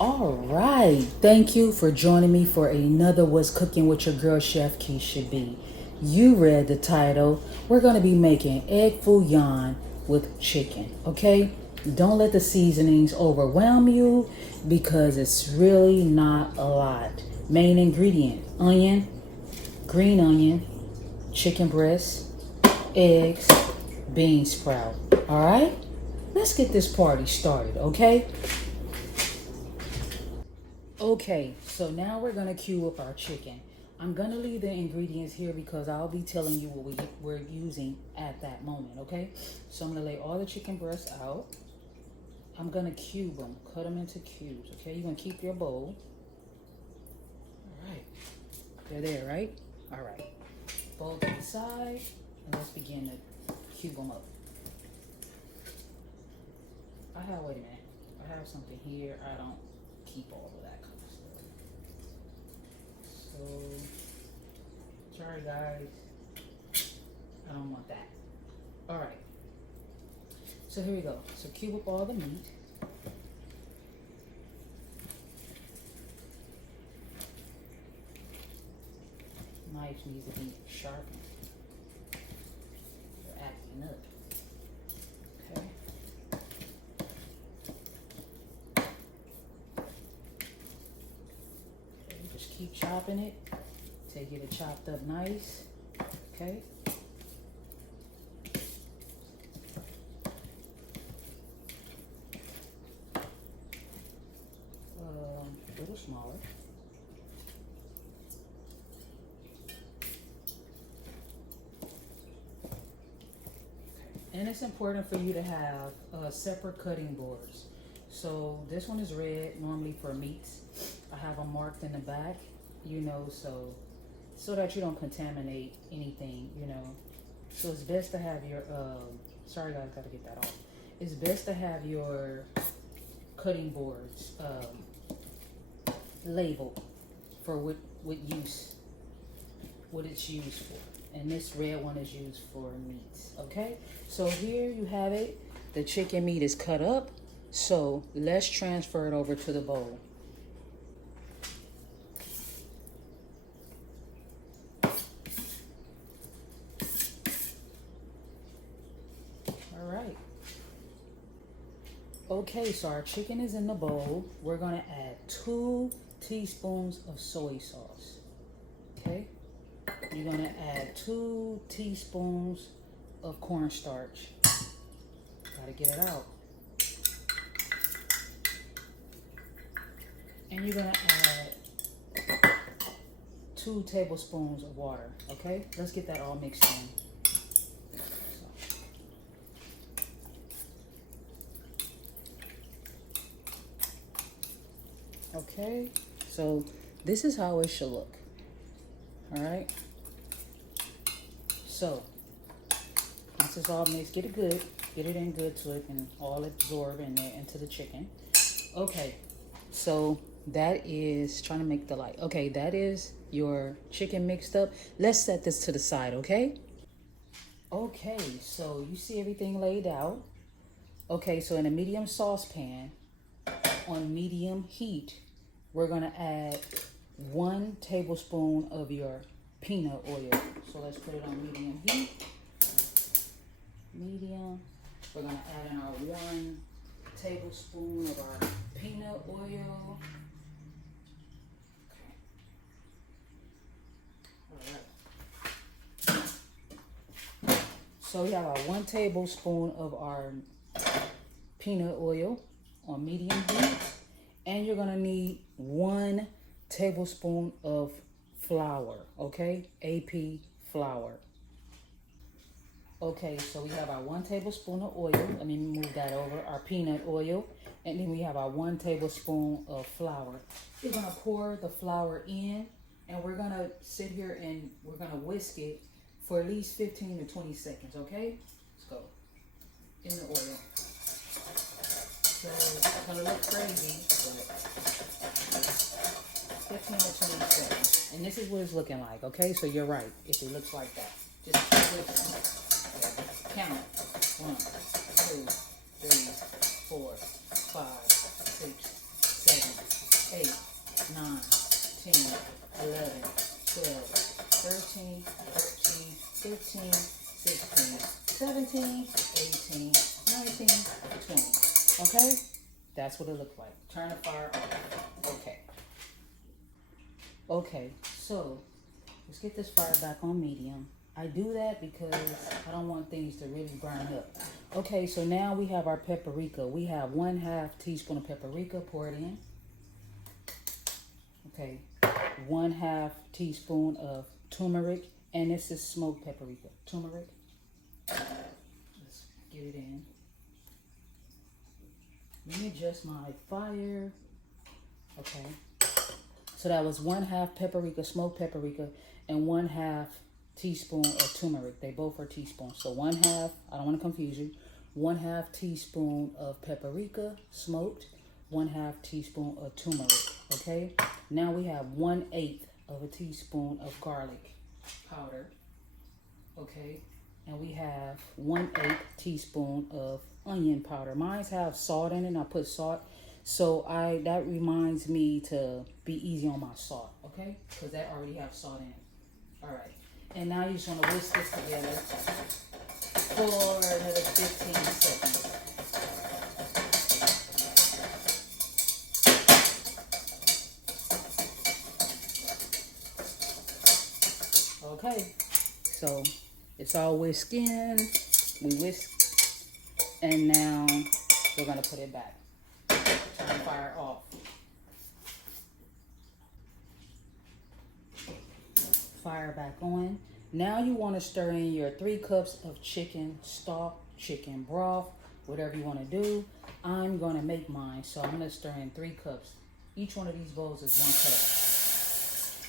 All right. Thank you for joining me for another What's Cooking with your girl, Chef Keisha B. You read the title. We're going to be making egg foo young with chicken, okay? Don't let the seasonings overwhelm you because it's really not a lot. Main ingredient, onion, green onion, chicken breast, eggs, bean sprout. All right? Let's get this party started, okay? Okay, so now we're gonna cube up our chicken. I'm gonna leave the ingredients here because I'll be telling you what we're using at that moment, okay? So I'm gonna lay all the chicken breasts out. I'm gonna cube them, cut them into cubes, okay? You're gonna keep your bowl. All right, they're there, right? All right, bowl to the side, and let's begin to cube them up. Wait a minute, I have something here. I don't keep all of that kind of stuff. So, sorry guys, I don't want that. All right, so here we go. So cube up all the meat. Knife needs to be sharpened. They're acting up. Okay. Okay, just keep chopping it till you get it chopped up nice. Okay. A little smaller. And it's important for you to have separate cutting boards. So this one is red, normally for meats. I have them marked in the back, so that you don't contaminate anything, So it's best to have your, sorry guys, gotta get that off. It's best to have your cutting boards labeled for what it's used for. And this red one is used for meats, okay? So here you have it. The chicken meat is cut up. So let's transfer it over to the bowl. All right. Okay, so our chicken is in the bowl. We're gonna add 2 teaspoons of soy sauce, okay? You're gonna add 2 teaspoons of cornstarch. Gotta get it out. And you're gonna add 2 tablespoons of water, okay? Let's get that all mixed in. Okay, so this is how it should look. All right. So once it's all mixed, get it in good so it can all absorb in there into the chicken. Okay, so that is trying to make the light. Okay, that is your chicken mixed up. Let's set this to the side, okay? Okay, so you see everything laid out. Okay, so in a medium saucepan on medium heat, we're gonna add 1 tablespoon of your peanut oil. So let's put it on medium heat. Medium. We're gonna add in our 1 tablespoon of our peanut oil. Okay. All right. So we have our 1 tablespoon of our peanut oil on medium heat. And you're gonna need 1 tablespoon of flour, okay? AP flour. Okay, so we have our 1 tablespoon of oil. Let me move that over, our peanut oil. And then we have our 1 tablespoon of flour. You're gonna pour the flour in, and we're gonna sit here and we're gonna whisk it for at least 15 to 20 seconds, okay? Let's go. In the oil. So it's gonna look crazy, but 15 to 20 seconds. And this is what it's looking like, okay? So you're right, if it looks like that. Just count. 1, 2, 3, 4, 5, 6, 7, 17, 18, 19, 20. Okay? That's what it looks like. Turn the fire off. Okay. Okay, so let's get this fire back on medium. I do that because I don't want things to really burn up. Okay, so now we have our paprika. We have 1/2 teaspoon of paprika. Pour it in. Okay, 1/2 teaspoon of turmeric, and this is smoked paprika. Turmeric. Let's get it in. Let me adjust my fire. Okay. So that was 1/2 paprika, smoked paprika, and 1/2 teaspoon of turmeric. They both are teaspoons. So 1/2, I don't want to confuse you, 1/2 teaspoon of paprika, smoked, 1/2 teaspoon of turmeric. Okay. Now we have 1/8 of a teaspoon of garlic powder. Okay. And we have 1/8 teaspoon of onion powder. Mine have salt in it, and I put salt. So that reminds me to be easy on my salt, okay? Because that already have salt in it. All right. And now you just want to whisk this together for another 15 seconds. Okay. So it's all whisked in. We whisk. And now we're going to put it back. Turn the fire off. Fire back on. Now you want to stir in your 3 cups of chicken stock, chicken broth, whatever you want to do. I'm going to make mine, so I'm going to stir in 3 cups. Each one of these bowls is 1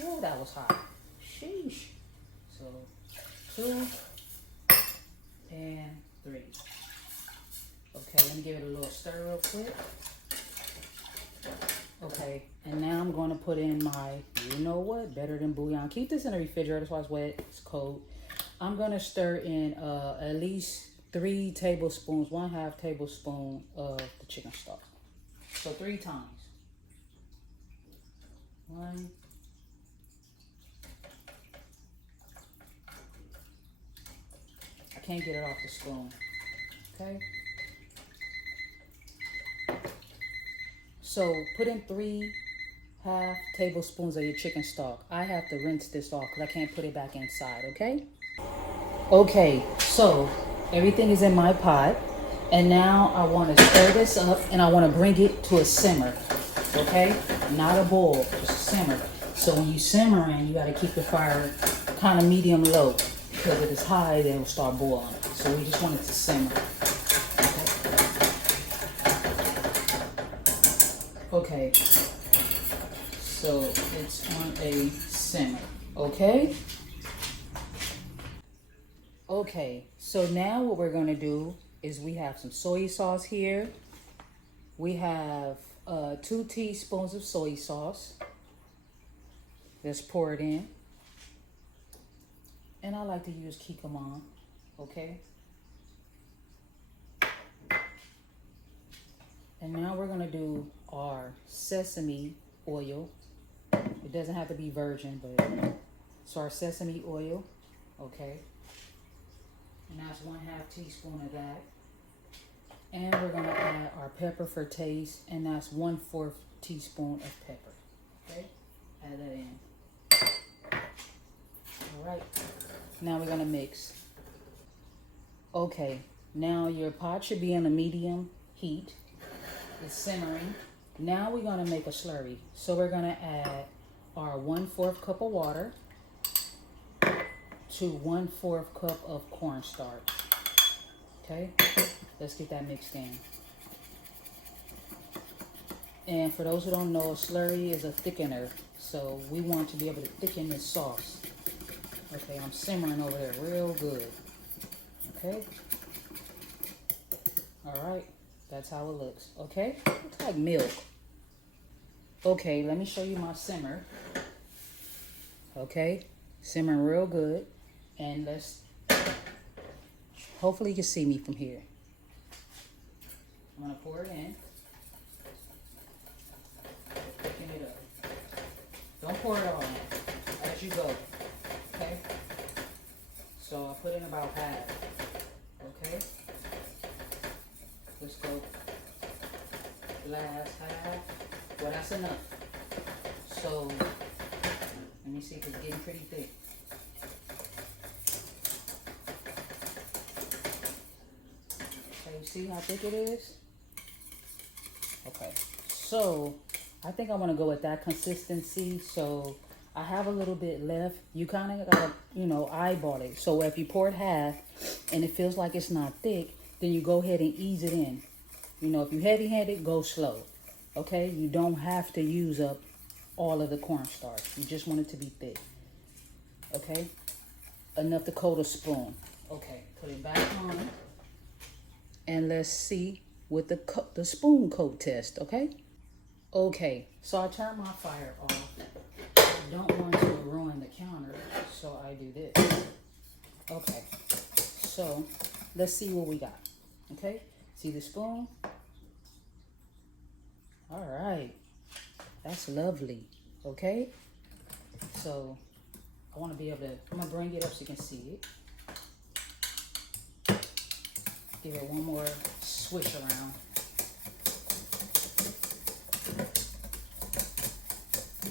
cup. Oh, that was hot. Sheesh. So 2 and 3. Okay, let me give it a little stir real quick. Okay, and now I'm going to put in my, you know what, better than bouillon. Keep this in the refrigerator, that's why it's wet, it's cold. I'm going to stir in at least 3 tablespoons, 1/2 tablespoon of the chicken stock. So 3 times. 1. I can't get it off the spoon. Okay. So put in 3/2 tablespoons of your chicken stock. I have to rinse this off because I can't put it back inside, okay? Okay, so everything is in my pot. And now I want to stir this up and I want to bring it to a simmer, okay? Not a boil, just a simmer. So when you simmering, you got to keep the fire kind of medium low because if it's high, then it'll start boiling. So we just want it to simmer. Okay, so it's on a simmer, okay? Okay, so now what we're gonna do is we have some soy sauce here. We have 2 teaspoons of soy sauce. Let's pour it in. And I like to use Kikkoman, okay? And now we're gonna do our sesame oil. It doesn't have to be virgin, but it's our sesame oil, okay? And that's 1/2 teaspoon of that. And we're gonna add our pepper for taste, and that's 1/4 teaspoon of pepper, okay? Add that in. All right, now we're gonna mix. Okay, now your pot should be on a medium heat. It's simmering. Now we're gonna make a slurry. So we're gonna add our 1/4 cup of water to 1/4 cup of cornstarch. Okay, let's get that mixed in. And for those who don't know, a slurry is a thickener. So we want to be able to thicken this sauce. Okay, I'm simmering over there real good. Okay. All right, that's how it looks. Okay, looks like milk. Okay, let me show you my simmer. Okay, simmering real good. And hopefully you can see me from here. I'm gonna pour it in. Thicken it up. Don't pour it all in as you go, okay? So I'll put in about half. Okay, let's go last half. Well, that's enough. So let me see if it's getting pretty thick. Okay, you see how thick it is? Okay, so I think I want to go with that consistency. So I have a little bit left. You kind of gotta, eyeball it. So if you pour it half and it feels like it's not thick, then you go ahead and ease it in. If you're heavy-handed, go slow. Okay, you don't have to use up all of the cornstarch. You just want it to be thick. Okay, enough to coat a spoon. Okay, put it back on, and let's see with the spoon coat test. Okay, so I turned my fire off. I don't want to ruin the counter, so I do this. Okay, so let's see what we got. Okay, see the spoon? All right, that's lovely. Okay, so I want to be able to, I'm gonna bring it up so you can see it. Give it one more swish around.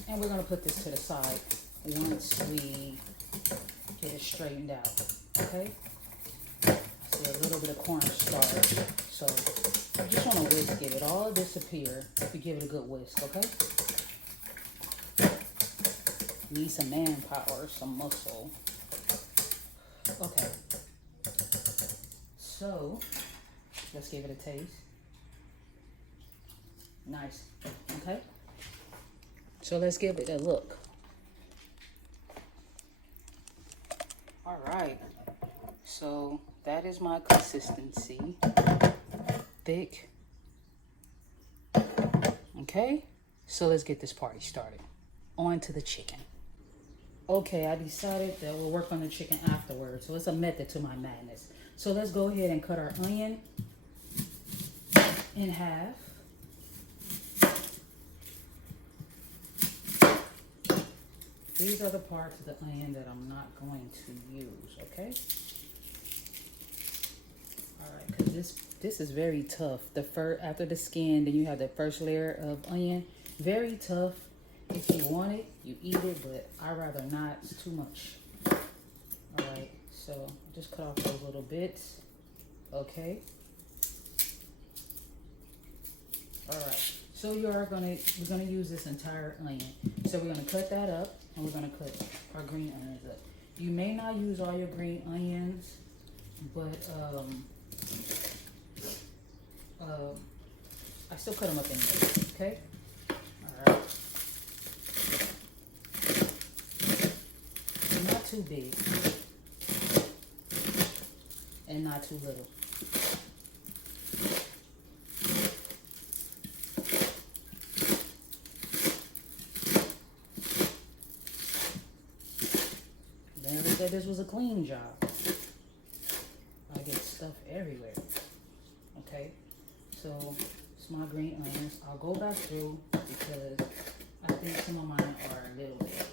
And we're gonna put this to the side once we get it straightened out, okay? See a little bit of cornstarch, so I just wanna whisk it. It'll all disappear if you give it a good whisk, okay? Need some manpower, some muscle. Okay. So, let's give it a taste. Nice, okay? So let's give it a look. All right, so that is my consistency. Thick. Okay, so let's get this party started. On to the chicken. Okay, I decided that we'll work on the chicken afterwards, so it's a method to my madness. So let's go ahead and cut our onion in half. These are the parts of the onion that I'm not going to use, okay? All right, because this is very tough. After the skin, then you have the first layer of onion. Very tough. If you want it, you eat it, but I rather not. It's too much. All right, so just cut off those little bits, okay? All right, so we're gonna use this entire onion. So we're gonna cut that up, and we're gonna cut our green onions up. You may not use all your green onions, but I still cut them up anyway, okay? All right. Not too big, and not too little. Never said this was a clean job. I get stuff everywhere. Okay, so it's my green onions. I'll go back through because I think some of mine are a little big.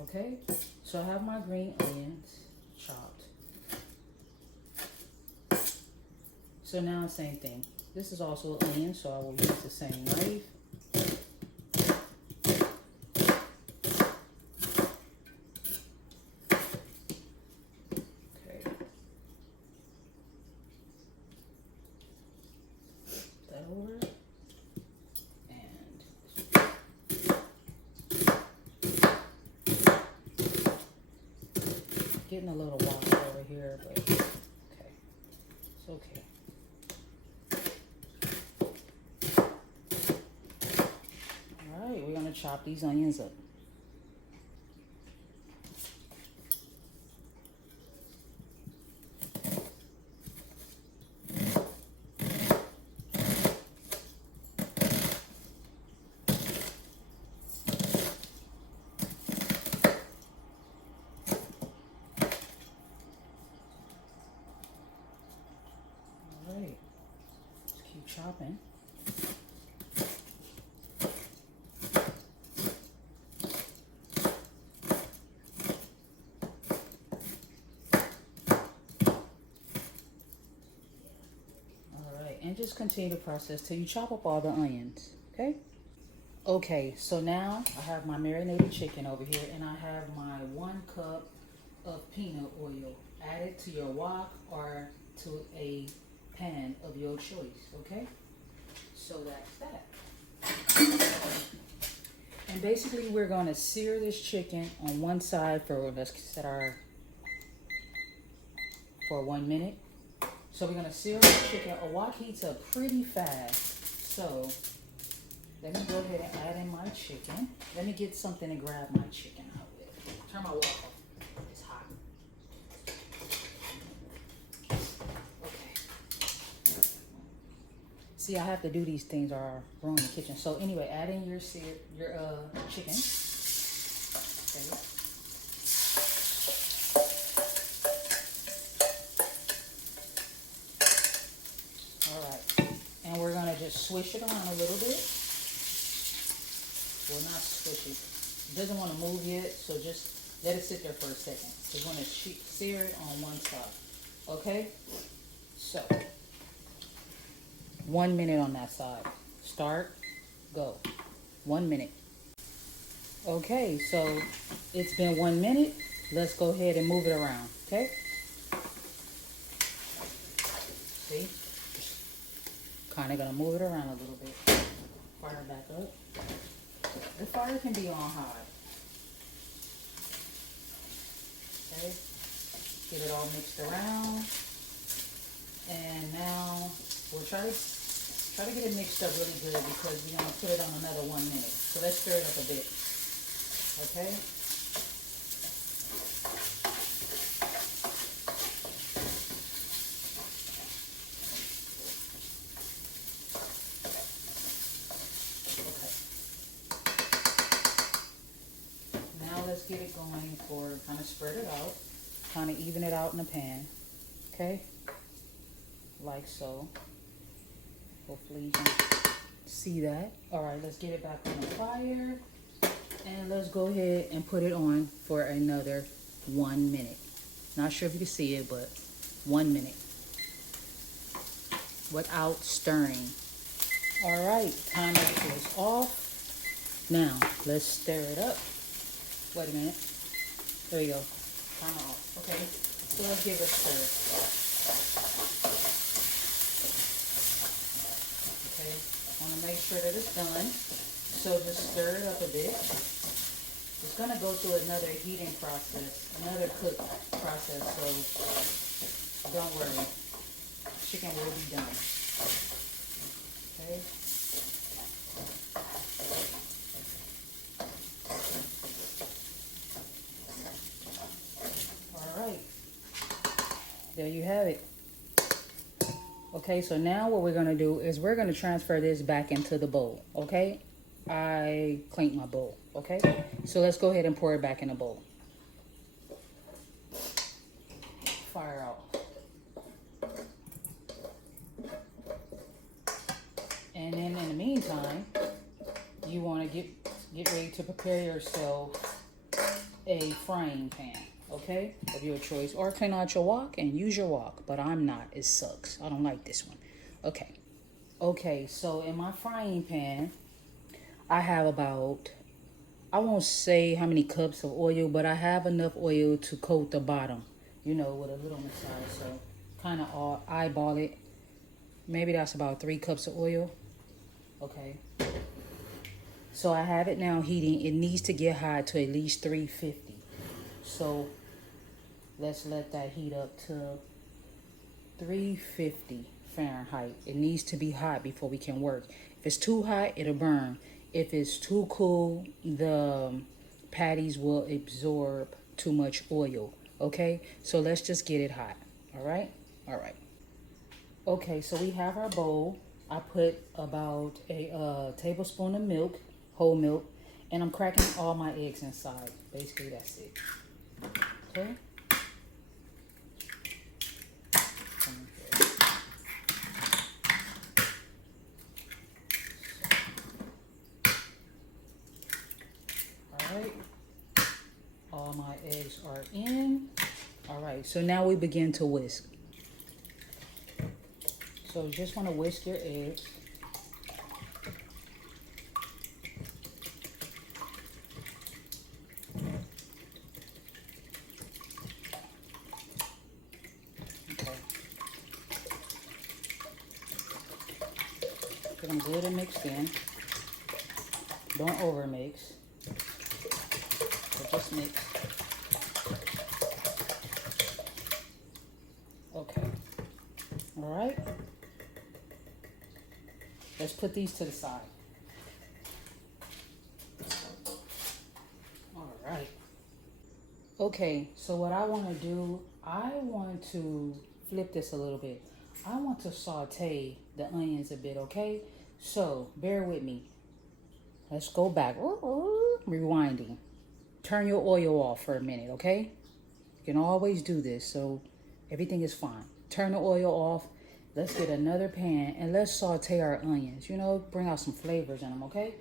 Okay, so I have my green onions chopped. So now same thing. This is also an onion, so I will use the same knife. Okay. That over. Getting a little washed over here, but okay, it's okay. All right, we're gonna chop these onions up. Chopping. just continue the process till you chop up all the onions, okay? Okay, so now I have my marinated chicken over here, and I have my 1 cup of peanut oil. Add it to your wok or to a pan of your choice, okay? So that's that. And basically we're gonna sear this chicken on one side for, let's set our, for 1 minute. So we're gonna sear the chicken. A wok heats up pretty fast. So let me go ahead and add in my chicken. Let me get something to grab my chicken out with. Turn my wok off. It's hot. Okay. See, I have to do these things or I'll ruin the kitchen. So anyway, add in your chicken. Okay. And we're gonna just swish it around a little bit. Well, not swish it. It doesn't want to move yet, so just let it sit there for a second. We're gonna sear it on one side. Okay? So, 1 minute on that side. Start, go. 1 minute. Okay, so it's been 1 minute. Let's go ahead and move it around. Okay? See? Kind of gonna move it around a little bit. Fire back up. The fire can be on high. Okay, get it all mixed around, and now we'll try to get it mixed up really good because we're gonna put it on another 1 minute. So let's stir it up a bit. Okay. Let's get it going for kind of spread it out, kind of even it out in the pan, okay, like so. Hopefully you can see that. All right, let's get it back on the fire, and let's go ahead and put it on for another 1 minute. Not sure if you can see it, but 1 minute without stirring. All right, timer is off. Now let's stir it up. Wait a minute. There you go. Timer off. Okay. So let's give it a stir. Okay. I want to make sure that it's done. So just stir it up a bit. It's going to go through another heating process, another cook process. So don't worry. Chicken will be done. Okay. There you have it. Okay, so now what we're gonna do is we're gonna transfer this back into the bowl, okay? I cleaned my bowl, okay? So let's go ahead and pour it back in the bowl. Fire out. And then in the meantime, you wanna get ready to prepare yourself a frying pan. Okay, of your choice, or clean out your wok and use your wok, but I'm not. It sucks. I don't like this one. Okay, so in my frying pan I have about, I won't say how many cups of oil, but I have enough oil to coat the bottom, you know, with a little massage. So kind of eyeball it. Maybe that's about 3 cups of oil. Okay, so I have it now heating. It needs to get hot to at least 350. So let's let that heat up to 350 Fahrenheit. It needs to be hot before we can work. If it's too hot, it'll burn. If it's too cool, the patties will absorb too much oil. Okay, so let's just get it hot. All right. Okay, so we have our bowl. I put about a tablespoon of milk, whole milk, and I'm cracking all my eggs inside. Basically, that's it. Okay. All right. All my eggs are in. All right. So now we begin to whisk. So you just want to whisk your eggs. Okay. Get them good and mixed in. Don't over mix. So just mix. Okay. All right. Let's put these to the side. All right. Okay, so what I want to do, I want to flip this a little bit. I want to saute the onions a bit, okay? So bear with me. Let's go back. Rewinding. Turn your oil off for a minute, okay? You can always do this, so everything is fine. Turn the oil off. Let's get another pan and let's saute our onions. You know, bring out some flavors in them, okay?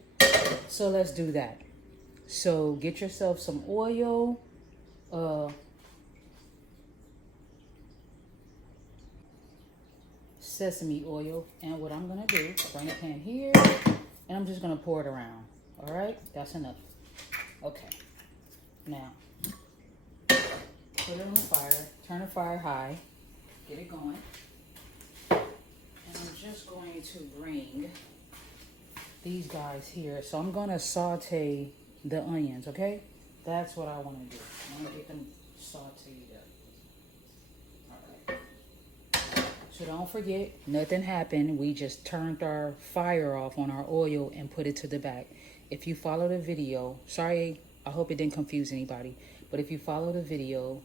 So let's do that. So get yourself some oil. Sesame oil. And what I'm going to do, bring the pan here. And I'm just going to pour it around. All right? That's enough. Okay. Now, put it on the fire. Turn the fire high. Get it going. And I'm just going to bring these guys here. So I'm going to saute the onions, okay? That's what I want to do. I want to get them sauteed up. All right. So don't forget, nothing happened. We just turned our fire off on our oil and put it to the back. If you follow the video, sorry, I hope it didn't confuse anybody, but if you follow the video,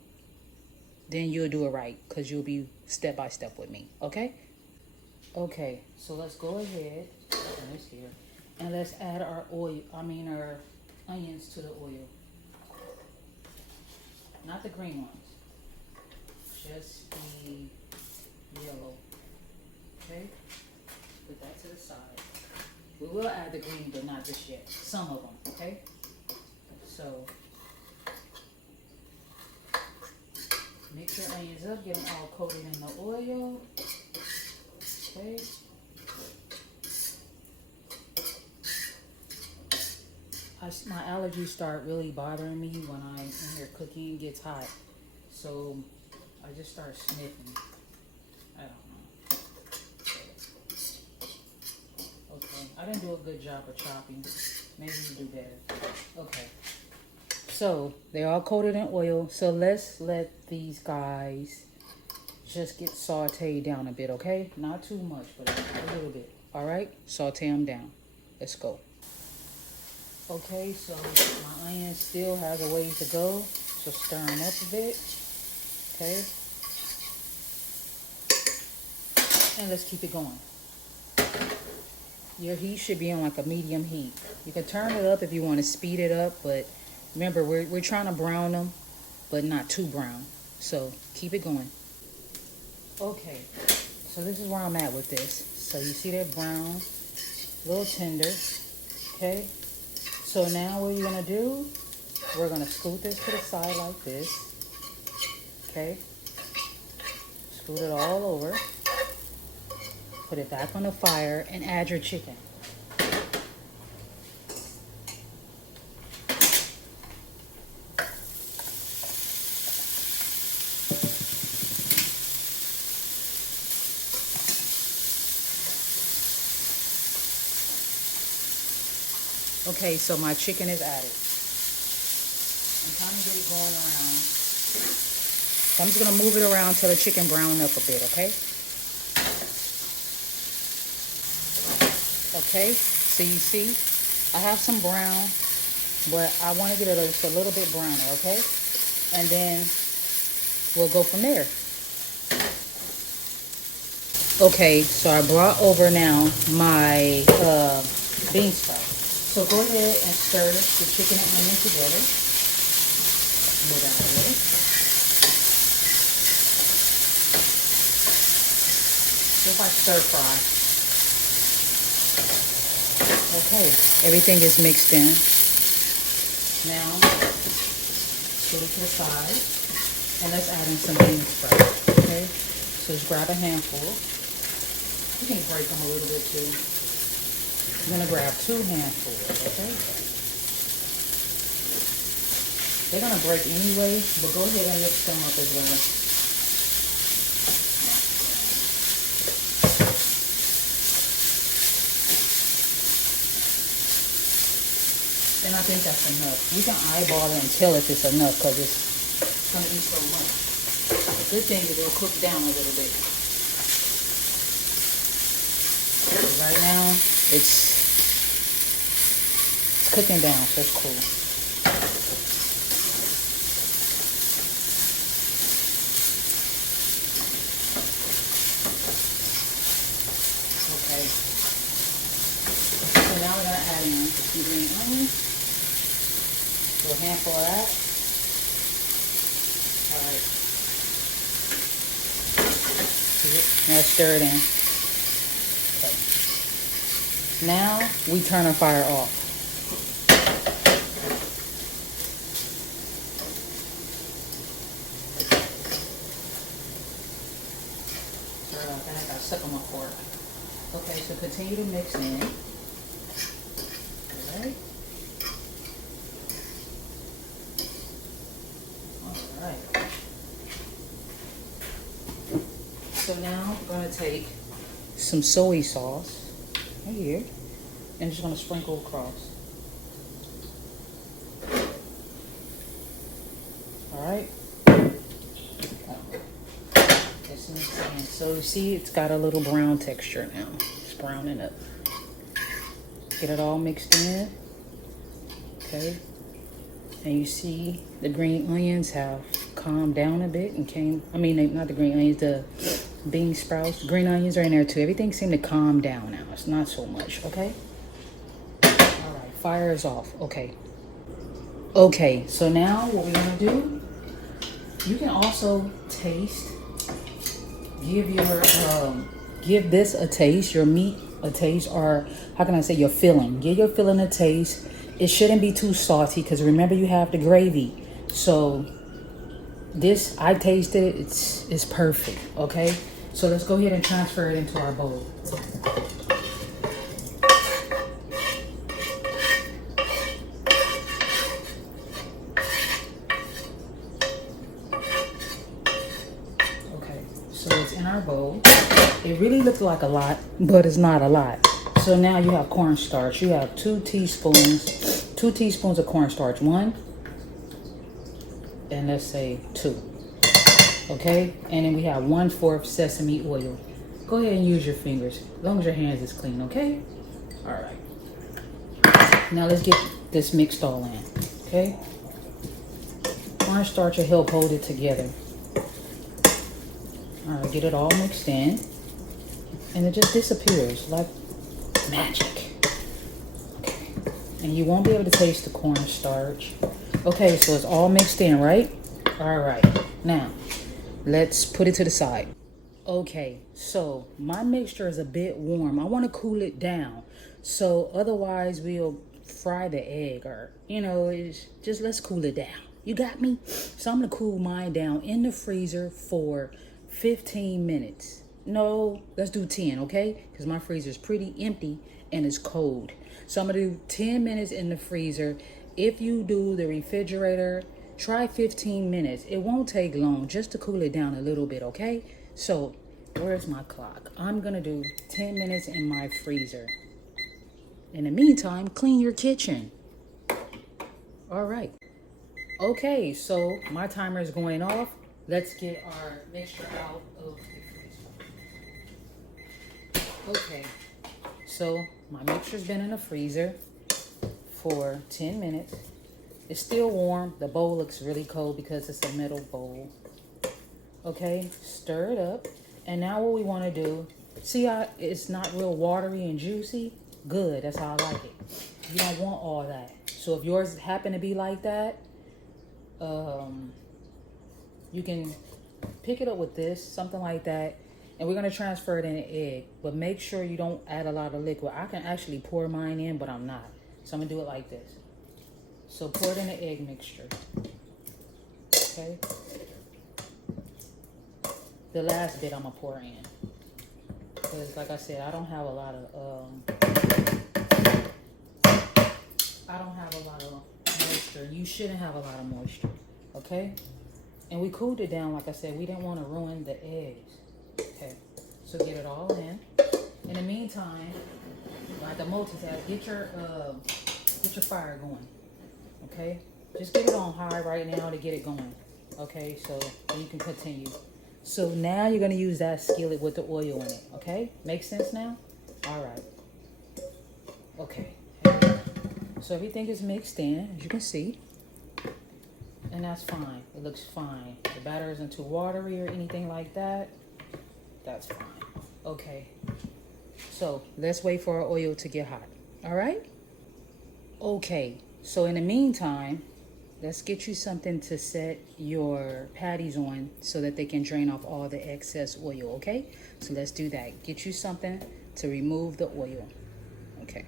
then you'll do it right because you'll be step by step with me, okay? Okay, so let's go ahead, and it's here, and let's add our our onions to the oil. Not the green ones, just the yellow, okay? Put that to the side. We will add the green, but not just yet. Some of them, okay? So, mix your onions up, get them all coated in the oil. Okay. My allergies start really bothering me when I'm in here cooking. It gets hot. So, I just start sniffing. I don't know. Okay. I didn't do a good job of chopping. Maybe you do better. Okay. So, they're all coated in oil. So, let's let these guys just get sauteed down a bit, okay? Not too much, but a little bit. All right? Saute them down. Let's go. Okay, so my onions still have a ways to go. So, stir them up a bit. Okay? And let's keep it going. Your heat should be on like a medium heat. You can turn it up if you want to speed it up, but remember, we're trying to brown them, but not too brown. So keep it going. Okay, so this is where I'm at with this. So you see that brown, a little tender, okay? So now what you're gonna do, we're gonna scoot this to the side like this, okay? Scoot it all over. Put it back on the fire and add your chicken. Okay, so my chicken is added. I'm trying to get it going around. So I'm just gonna move it around till the chicken brown up a bit, okay? Okay, so you see, I have some brown, but I want to get it just a little bit browner, okay? And then we'll go from there. Okay, so I brought over now my bean sprouts. So go ahead and stir the chicken and onion together. Move that away. Just like stir fry. Okay, everything is mixed in. Now, put it to the side, and let's add in some bean sprouts. Okay, so just grab a handful. You can break them a little bit too. I'm gonna grab 2 handfuls, okay? They're gonna break anyway, but go ahead and mix them up as well. And I think that's enough. You can eyeball it and tell if it's enough because it's gonna eat so much. The good thing is it'll cook down a little bit. Right now, it's cooking down, so it's cool. Okay. So now we're gonna add in some green onions. A handful of that. All right. Now stir it in. Okay. Now we turn our fire off. Sorry about that. I got stuck on my fork. Okay, so continue to mix in. All right. So now we're going to take some soy sauce right here and just going to sprinkle across. All right. So you see it's got a little brown texture now. It's browning up. Get it all mixed in. Okay. And you see the green onions have calmed down a bit and came, not the green onions, the bean sprouts. The green onions are in there too. Everything seemed to calm down now. It's not so much, okay? All right, fire is off, okay. Okay, so now what we're gonna do, you can also taste, give this a taste, your meat a taste, or how can I say your filling. Give your filling a taste. It shouldn't be too salty because remember you have the gravy. So this, I tasted it, it's perfect, okay? So let's go ahead and transfer it into our bowl. Okay, so it's in our bowl. It really looks like a lot, but it's not a lot. So now you have cornstarch. You have 2 teaspoons of cornstarch. 1, and let's say 2. Okay, and then we have 1/4 sesame oil. Go ahead and use your fingers, as long as your hands is clean, okay? All right. Now let's get this mixed all in, okay? Cornstarch will help hold it together. All right, get it all mixed in. And it just disappears like magic. Okay. And you won't be able to taste the cornstarch. Okay, so it's all mixed in, right? All right. Now, let's put it to the side. Okay, so my mixture is a bit warm. I want to cool it down. So otherwise we'll fry the egg or, it's just let's cool it down. You got me? So I'm going to cool mine down in the freezer for 15 minutes. No, let's do 10, okay? Because my freezer is pretty empty and it's cold. So I'm going to do 10 minutes in the freezer. If you do the refrigerator, try 15 minutes. It won't take long just to cool it down a little bit, okay? So where's my clock? I'm going to do 10 minutes in my freezer. In the meantime, clean your kitchen. All right. Okay, so my timer is going off. Let's get our mixture out of the freezer. Okay, so my mixture's been in the freezer for 10 minutes. It's still warm. The bowl looks really cold because it's a metal bowl. Okay, stir it up. And now what we want to do, see how it's not real watery and juicy? Good, that's how I like it. You don't want all that. So if yours happen to be like that, you can pick it up with this, something like that. And we're going to transfer it in an egg. But make sure you don't add a lot of liquid. I can actually pour mine in, but I'm not. So I'm going to do it like this. So pour it in the egg mixture. Okay. The last bit I'm going to pour in. because like I said, I don't have a lot of moisture. You shouldn't have a lot of moisture, okay? And we cooled it down, like I said. We didn't want to ruin the eggs, okay? So get it all in. In the meantime, like the multitask, get your fire going, okay? Just get it on high right now to get it going, okay? So you can continue. So now you're gonna use that skillet with the oil in it, okay? Make sense now? All right. Okay. So everything is mixed in, as you can see, and that's fine. It looks fine. The batter isn't too watery or anything like that. That's fine. Okay. So let's wait for our oil to get hot. All right? Okay. So in the meantime, let's get you something to set your patties on so that they can drain off all the excess oil, okay? So let's do that. Get you something to remove the oil. Okay.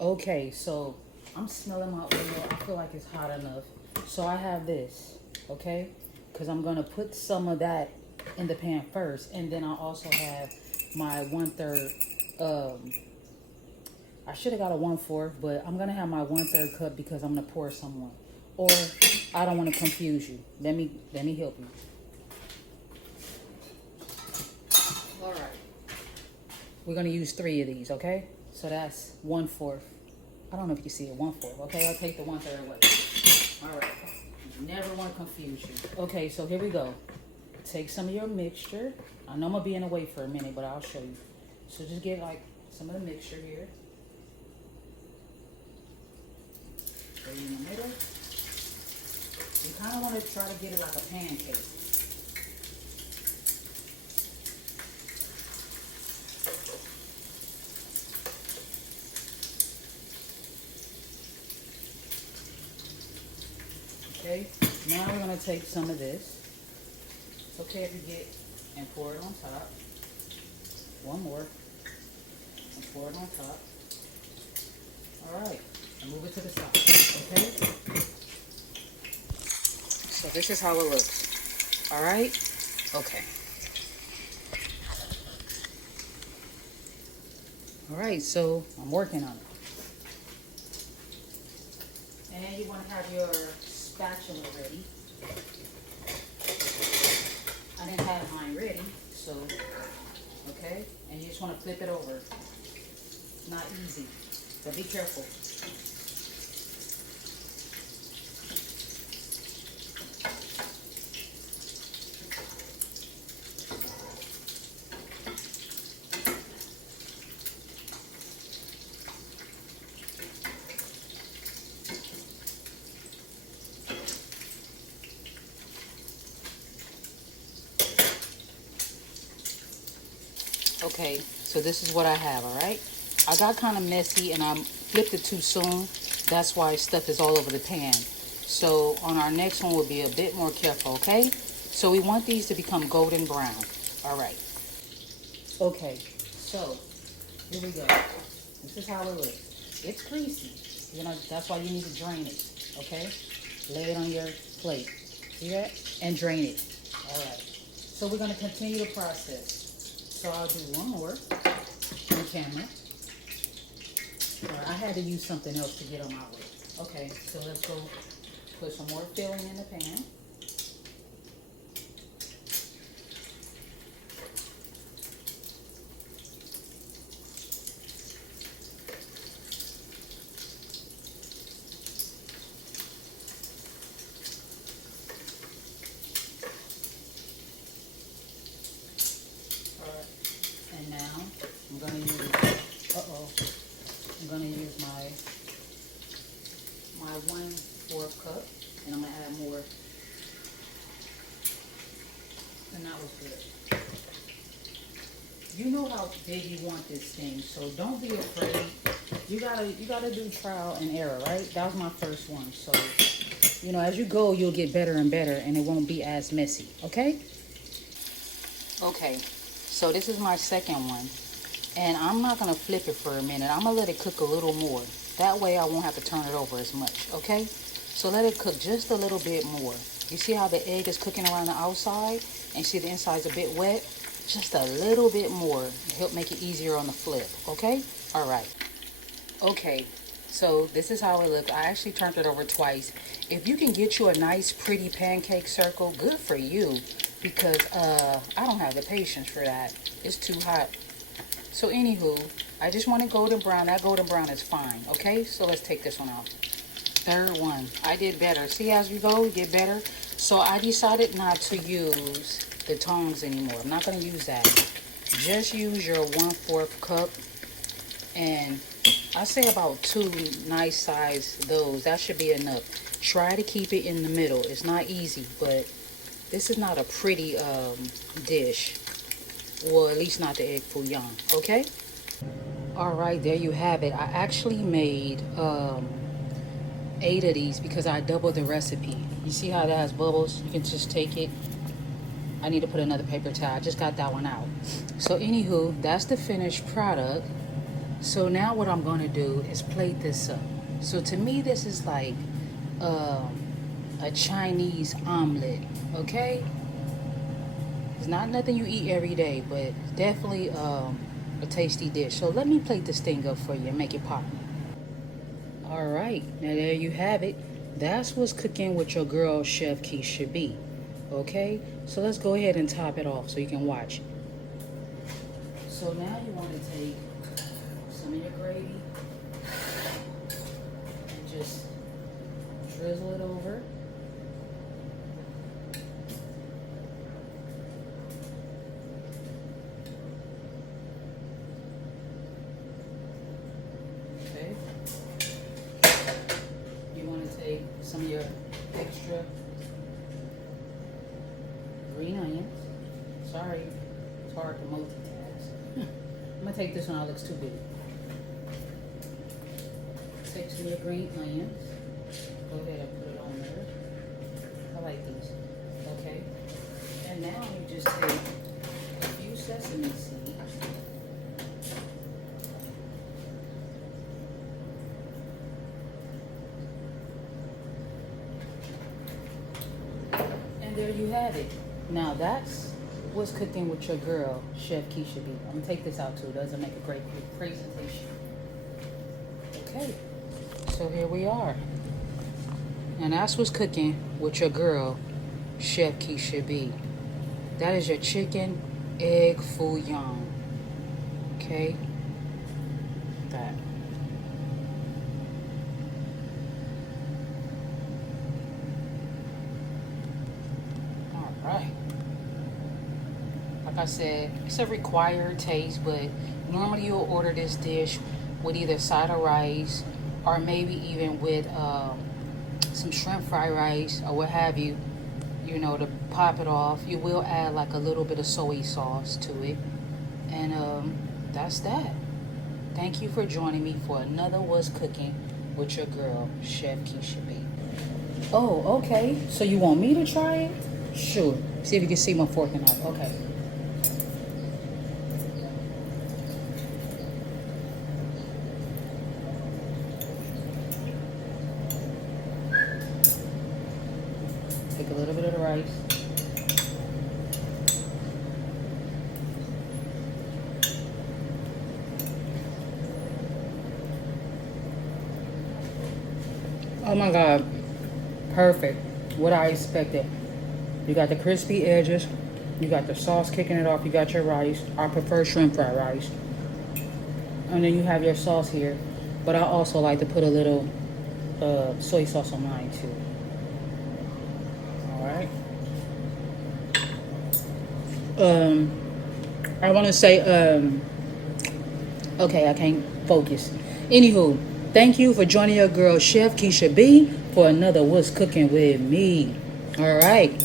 Okay, so I'm smelling my oil. I feel like it's hot enough. So I have this, okay? Because I'm going to put some of that in the pan first. And then I also have my 1/3, I should have got a 1/4, but I'm going to have my 1/3 cup because I'm going to pour some on. Or I don't want to confuse you. Let me help you. All right. We're going to use 3 of these, okay? So that's 1/4. I don't know if you see it, 1/4. Okay, I'll take the 1/3 away. All right. Never want to confuse you. Okay, so here we go. Take some of your mixture. I know I'm going to be in the way for a minute, but I'll show you. So just get like some of the mixture here. Put it in the middle. You kind of want to try to get it like a pancake. Okay, now we're going to take some of this. It's okay if you get and pour it on top. One more. And pour it on top. All right, and move it to the side, okay? So this is how it looks. All right? Okay. All right, so I'm working on it. And you want to have your spatula ready. I didn't have mine ready, so, okay? And you just want to flip it over. Not easy, but be careful. Okay, so this is what I have, all right? I got kind of messy and I flipped it too soon. That's why stuff is all over the pan. So on our next one, we'll be a bit more careful, okay? So we want these to become golden brown. All right. Okay, so here we go. This is how it looks. It's greasy. You know, that's why you need to drain it, okay? Lay it on your plate. See that? And drain it. All right. So we're going to continue the process. So I'll do one more on camera. I had to use something else to get on my way. Okay, so let's go put some more filling in the pan. And now I'm going to use, I'm going to use my 1/4 cup, and I'm going to add more. And that was good. You know how big you want this thing, so don't be afraid. You gotta do trial and error, right? That was my first one, so you know, as you go, you'll get better and better, and it won't be as messy. Okay? Okay. So this is my second one, and I'm not gonna flip it for a minute. I'm gonna let it cook a little more. That way I won't have to turn it over as much, okay? So let it cook just a little bit more. You see how the egg is cooking around the outside, and see the inside's a bit wet? Just a little bit more. Help make it easier on the flip, okay? All right. Okay, so this is how it looks. I actually turned it over twice. If you can get you a nice pretty pancake circle, good for you. Because I don't have the patience for that. It's too hot. So anywho, I just want a golden brown. That golden brown is fine, okay? So let's take this one out. Third one. I did better. See, as we go, we get better. So I decided not to use the tongs anymore. I'm not going to use that. Just use your 1/4 cup. And I say about 2 nice size those. That should be enough. Try to keep it in the middle. It's not easy, but this is not a pretty dish. Well, at least not the egg foo young, okay? All right, there you have it. I actually made 8 of these because I doubled the recipe. You see how that has bubbles? You can just take it. I need to put another paper towel. I just got that one out. So anywho, that's the finished product. So now what I'm going to do is plate this up. So to me, this is like a Chinese omelet, okay? It's not nothing you eat every day, but definitely a tasty dish. So let me plate this thing up for you and make it pop. All right, now there you have it. That's what's cooking with your girl, Chef Keisha B. Okay, so let's go ahead and top it off so you can watch. So now you want to take some of your gravy and just drizzle it over. Okay. You want to take some of your extra green onions. Sorry, it's hard to multitask. I'm gonna take this one out, it looks too big. Take some of your green onions. Go ahead and put it on there. I like these. Okay. And now you just take a few sesame seeds. And there you have it. Now that's what's cooking with your girl, Chef Keisha B. I'm gonna take this out too. It doesn't make a great presentation. Okay, so here we are. And that's what's cooking with your girl, Chef Keisha B. That is your chicken egg foo young. Okay, that. All right. Like I said, it's a required taste, but normally you'll order this dish with either side of rice or maybe even with some shrimp fried rice or what have you, you know, to pop it off. You will add like a little bit of soy sauce to it. And that's that. Thank you for joining me for another What's Cooking with your girl, Chef Keisha B. Oh, okay. So you want me to try it? Sure. See if you can see my fork and knife. Okay. Take a little bit of the rice. Oh my God. Perfect. What I expected. You got the crispy edges. You got the sauce kicking it off. You got your rice. I prefer shrimp fried rice. And then you have your sauce here. But I also like to put a little soy sauce on mine too. Alright. I want to say, okay, I can't focus. Anywho, thank you for joining your girl, Chef Keisha B, for another What's Cooking with me. Alright.